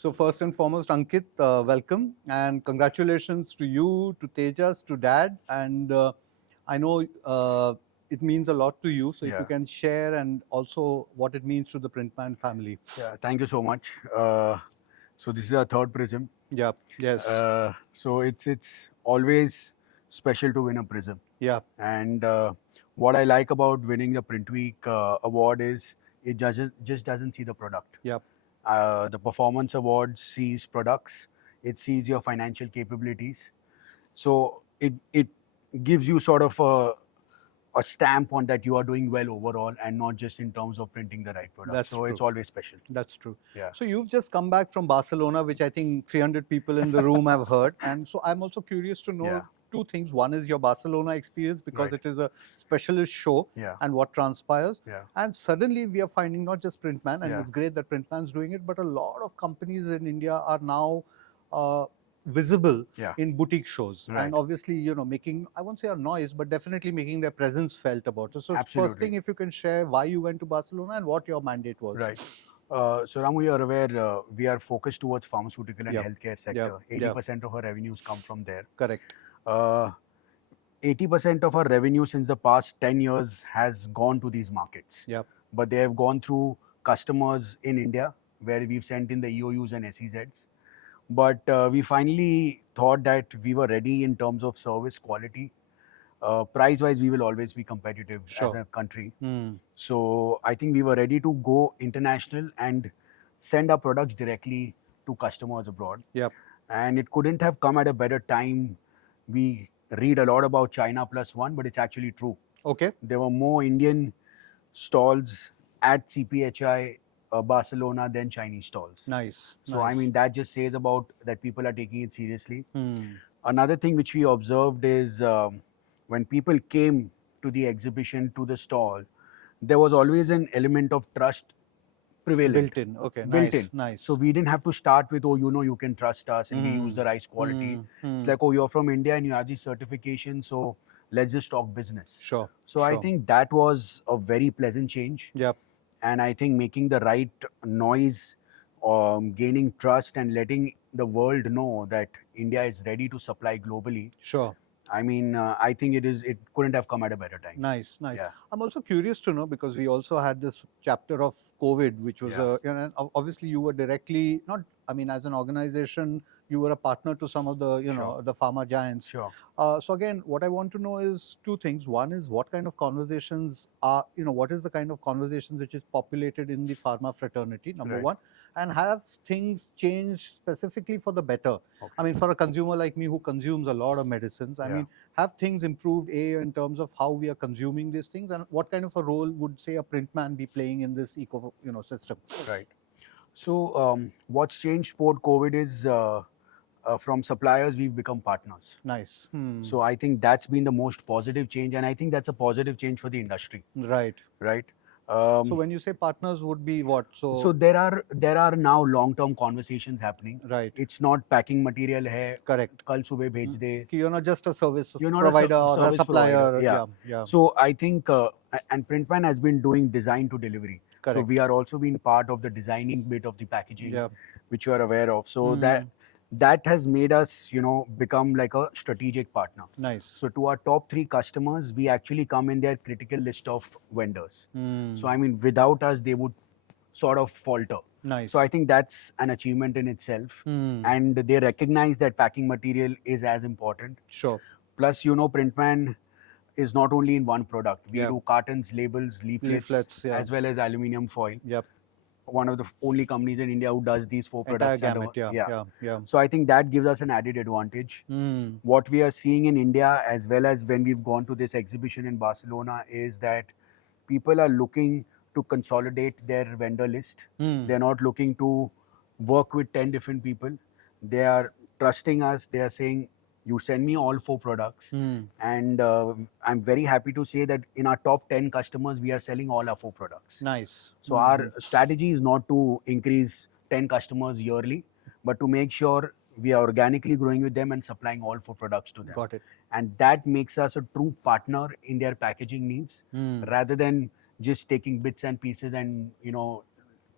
So first and foremost, Ankit, welcome and congratulations to you, to Tejas, to Dad. And I know it means a lot to you. So if you Yeah, can share and also what it means to the Printman family. yeah. Thank you so much. So this is our third Prism. Yeah. Yes. So it's always special to win a Prism. Yeah. And what I like about winning the PrintWeek award is it just doesn't see the product. Yeah. The performance award sees products. It sees your financial capabilities. So it gives you sort of a stamp on that you are doing well overall and not just in terms of printing the right product. That's So it's true. always special. That's true. Yeah. So you've just come back from Barcelona, which I think 300 people in the room have heard. And so I'm also curious to know Yeah. two things. One is your Barcelona experience because Right. it is a specialist show Yeah. and what transpires. Yeah. And suddenly we are finding not just Printman, and Yeah. it's great that Printman's doing it, but a lot of companies in India are now uh, visible Yeah. in boutique shows. Right. And obviously, making, I won't say a noise, but definitely making their presence felt about it. So first Absolutely. thing, if you can share why you went to Barcelona and what your mandate was. Right. So Ramu, you are aware we are focused towards pharmaceutical and Yep. healthcare Yep. sector. Yep. 80% of our revenues come from there. Correct. Uh, 80% of our revenue since the past 10 years has gone to these markets. Yep. But they have gone through customers in India where we've sent in the EOUs and SEZs. But we finally thought that we were ready in terms of service quality. Price wise, we will always be competitive as Sure. a country. Hmm. So I think we were ready to go international and send our products directly to customers abroad. Yep. And it couldn't have come at a better time. We read a lot about China plus one, but it's actually true. Okay. There were more Indian stalls at CPHI Barcelona than Chinese stalls. Nice. So I Nice. mean that just says about that people are taking it seriously. Hmm. Another thing which we observed is when people came to the exhibition, to the stall, there was always an element of trust prevalent, Built in. Okay. built Nice. in. So Nice. we didn't have to start with, oh, you can trust us and we use Hmm. the rice quality. Hmm. It's Hmm. like, oh, you're from India and you have this certification, so let's just talk business. Sure. So I Sure. think that was a very pleasant change. Yep. And I think making the right noise, gaining trust, and letting the world know that India is ready to supply globally. Sure. I mean, I think it couldn't have come at a better time. Nice. Nice. Yeah. I'm also curious to know because we also had this chapter of COVID, which was Yeah. obviously you were directly not. I mean, as an organization, you were a partner to some of the Sure. the pharma giants. Sure. So again, what I want to know is two things. One is what kind of conversations are, what is the kind of conversations which is populated in the pharma fraternity, number Right. one, and have things changed specifically for the better? Okay. I mean, for a consumer like me who consumes a lot of medicines, I Yeah. mean, have things improved, in terms of how we are consuming these things, and what kind of a role would, say, a printman be playing in this system? Right. So what's changed sport COVID is from suppliers we've become partners. Nice. Hmm. So I think that's been the most positive change, and I think that's a positive change for the industry, Right. right? So when you say partners, would be what? So there are now long-term conversations happening. Right. It's not packing material hai, Correct. kal subah bhej de. You're not just a service You're not a provider or a service provider. supplier. Yeah. Yeah. Yeah. So I think, and Printman has been doing design to delivery. So Correct. we are also being part of the designing bit of the packaging, Yeah. which you are aware of. So Hmm. that has made us, become like a strategic partner. Nice. So to our top 3 customers, we actually come in their critical list of vendors. Hmm. So I mean, without us, they would sort of falter. Nice. So I think that's an achievement in itself. Hmm. And they recognize that packing material is as important. Sure. Plus, Printman is not only in one product. We Yeah. do cartons, labels, leaflets, Yeah. as well as aluminium foil. Yep. One of the only companies in India who does these 4 Entire products. gamut. Yeah. Yeah. Yeah. Yeah. So I think that gives us an added advantage. Hmm. What we are seeing in India, as well as when we've gone to this exhibition in Barcelona, is that people are looking to consolidate their vendor list. Hmm. They're not looking to work with 10 different people. They are trusting us. They are saying, you send me all 4 products. Hmm. And I'm very happy to say that in our top 10 customers, we are selling all our 4 products. Nice. So our strategy is not to increase 10 customers yearly, but to make sure we are organically growing with them and supplying all 4 products to them. Got it. And that makes us a true partner in their packaging needs, Hmm. rather than just taking bits and pieces and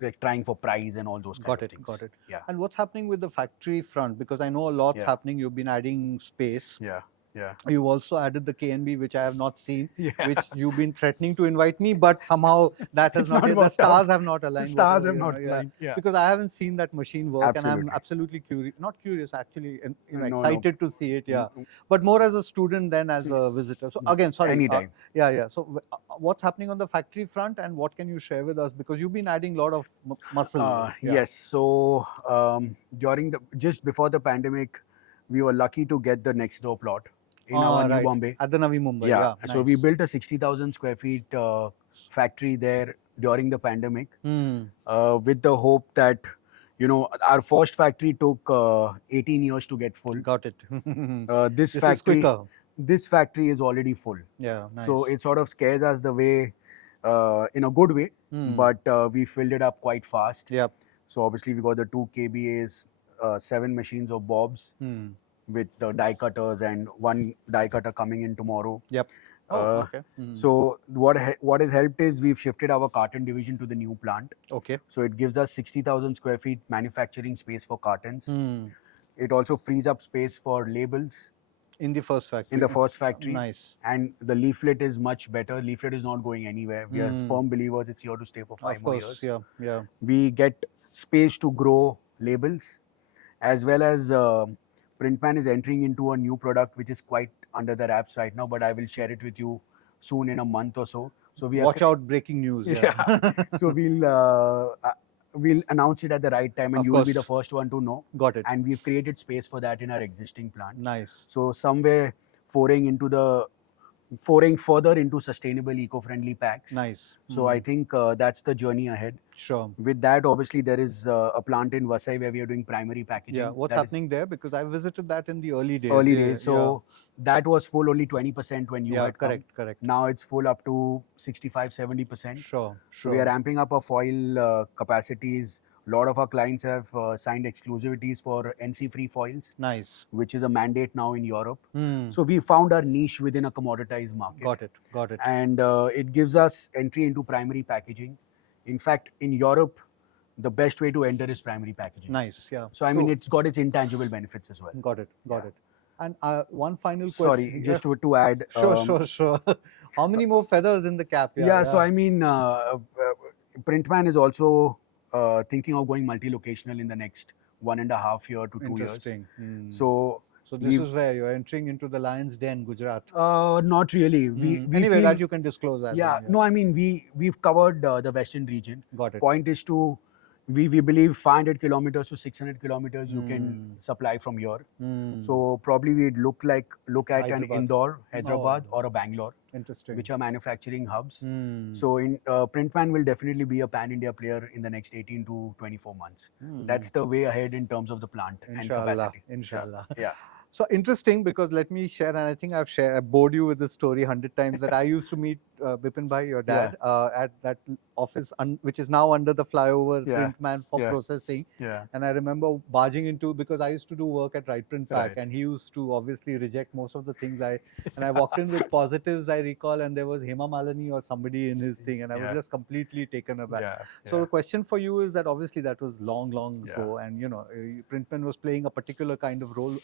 like trying for price and all those kind Got of it, things. got it. Yeah, And what's happening with the factory front? Because I know a lot's yeah, happening. You've been adding space. yeah, yeah, You've also added the KNB, which I have not seen, yeah. which you've been threatening to invite me, but somehow that has It's not not yet, the worked out. stars have not The aligned, stars whatever, have not yeah. aligned. Yeah, Because I haven't seen that machine work, and I'm absolutely. absolutely curious, not curious, actually, No, no. excited to see it, yeah. Mm, But more as a student than as a visitor. So again, sorry, Anytime. yeah. So what's happening on the factory front, and what can you share with us? Because you've been adding a lot of muscle. Yeah. Yes. So during the just before the pandemic, we were lucky to get the next door plot in our New Right. Bombay. At the Navi Mumbai, Yeah. yeah. So we Nice. built a 60,000 square feet factory there during the pandemic, Hmm. with the hope that, our first factory took 18 years to get full. Got it. This This is factory, quicker. this factory is already full. Yeah, So nice. it sort of scares us the way, in a good way, Hmm. but we filled it up quite fast. Yep. So obviously we got the 2 KBAs, 7 machines of bobs Hmm. with the die cutters and one die cutter coming in tomorrow. Yep. Oh, Uh, okay. Hmm. so what has helped is we've shifted our carton division to the new plant. Okay. So it gives us 60,000 square feet manufacturing space for cartons. Hmm. It also frees up space for labels In the first in factory. the first factory. Nice. And the leaflet is much better. Leaflet is not going anywhere. We are Hmm. firm believers it's here to stay for five Of more course. years. Yeah. Yeah. We get space to grow labels, as well as Printman is entering into a new product which is quite under the wraps right now, but I will share it with you soon in a month or so. So we are Watch out! Breaking news. Yeah. yeah. So we'll announce it at the right time, and Of you will be the course. first one to know. Got it. And we've created space for that in our existing plant. Nice. So somewhere foraying further into sustainable, eco-friendly packs. Nice. So I think that's the journey ahead. Sure. With that, obviously, there is a plant in Vasai where we are doing primary packaging. Yeah. What's That is happening there? Because I visited that in the early days. early Yeah. days. So that was full only 20% when you Yeah. had come. Correct. Correct. Now it's full up to 65-70%. Sure. So we are Sure. ramping up our foil capacities. A lot of our clients have signed exclusivities for NC-free foils, Nice. which is a mandate now in Europe. Hmm. So we found our niche within a commoditized market. Got it. Got it. And it gives us entry into primary packaging. In fact, in Europe, the best way to enter is primary packaging. Nice. Yeah. So I mean, it's got its intangible benefits as well. Got it. Got Yeah. it. And one final question. Sorry, just to add. Sure. How many more feathers in the cap? Yeah, so I mean, Printman is also thinking of going multi-locational in the next 1.5 year to 2 years. Interesting. Hmm. So So this is where you're entering into the lion's den, Gujarat. not really. We Anyway, feel, that you can disclose that. yeah, then, no, I mean we've covered the western region. Got it. Point is to we believe 500 kilometers to 600 kilometers you can supply from here. Hmm. So probably we'd look at Hyderabad. an Indore, Hyderabad, Oh. or a Bangalore, Interesting. which are manufacturing hubs. Hmm. So in Printman will definitely be a pan-India player in the next 18 to 24 months. That's the way ahead in terms of the plant and Inshallah. capacity. Inshallah. Yeah. So interesting, because let me share, and I think I bored you with this story 100 times, that I used to meet Bipin Bhai, your dad, at that office, which is now under the flyover, Yeah. Printman for Yeah. processing. Yeah. And I remember barging into, because I used to do work at Right Print Pack, Right. and he used to obviously reject most of the things and I walked in with positives, I recall, and there was Hema Malini or somebody in his thing, and I was Yeah. just completely taken aback. Yeah. So the question for you is that obviously that was long Yeah. ago, and Printman was playing a particular kind of role.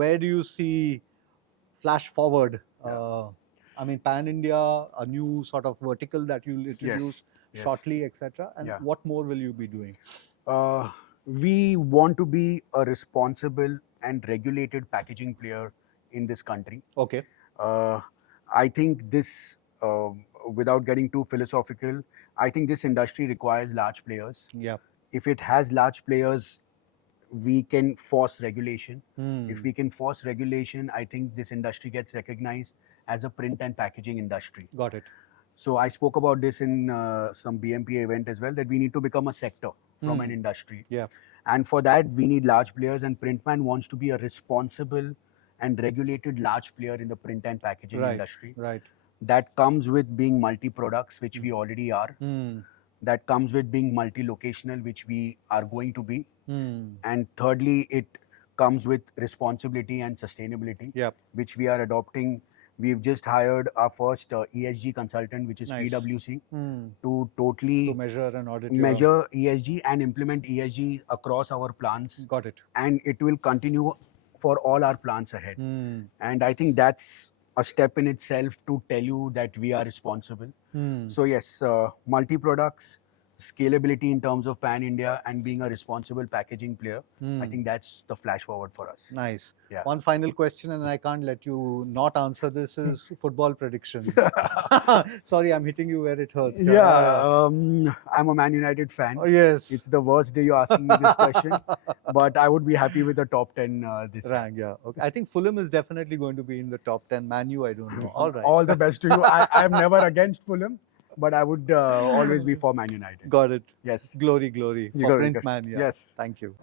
Where do you see flash forward? I mean, pan India, a new sort of vertical that you'll introduce Yes. shortly, etc. And Yeah. what more will you be doing? We want to be a responsible and regulated packaging player in this country. Okay. I think this, without getting too philosophical, I think this industry requires large players. Yeah. If it has large players, we can force regulation. Hmm. If we can force regulation, I think this industry gets recognized as a print and packaging industry. Got it. So I spoke about this in some BMPA event as well, that we need to become a sector from an industry. Yeah. And for that, we need large players, and Printman wants to be a responsible and regulated large player in the print and packaging industry. Right. That comes with being multi-products, which we already are. Hmm. That comes with being multi-locational, which we are going to be. Hmm. And thirdly, it comes with responsibility and sustainability, Yep. which we are adopting We've just hired our first ESG consultant, which is Nice. PwC, Hmm. to To totally measure and audit your... measure ESG and implement ESG across our plants, Got it. and it will continue for all our plants ahead. Hmm. And I think that's a step in itself to tell you that we are responsible. Hmm. So yes, multi-products, scalability in terms of pan-India, and being a responsible packaging player. I think that's the flash forward for us. Nice. Yeah. One final question, and I can't let you not answer this, is football predictions. Sorry, I'm hitting you where it hurts. I'm a Man United fan. Oh, yes. It's the worst day you're asking me this question, but I would be happy with the top 10 this year. Rank, yeah. Okay. I think Fulham is definitely going to be in the top 10. Man U, I don't know. All right. All the best to you. I'm never against Fulham, but I would always be for Man United. Got it. Yes. Glory, glory. You For got it. Printman, yeah. Yes. Thank you.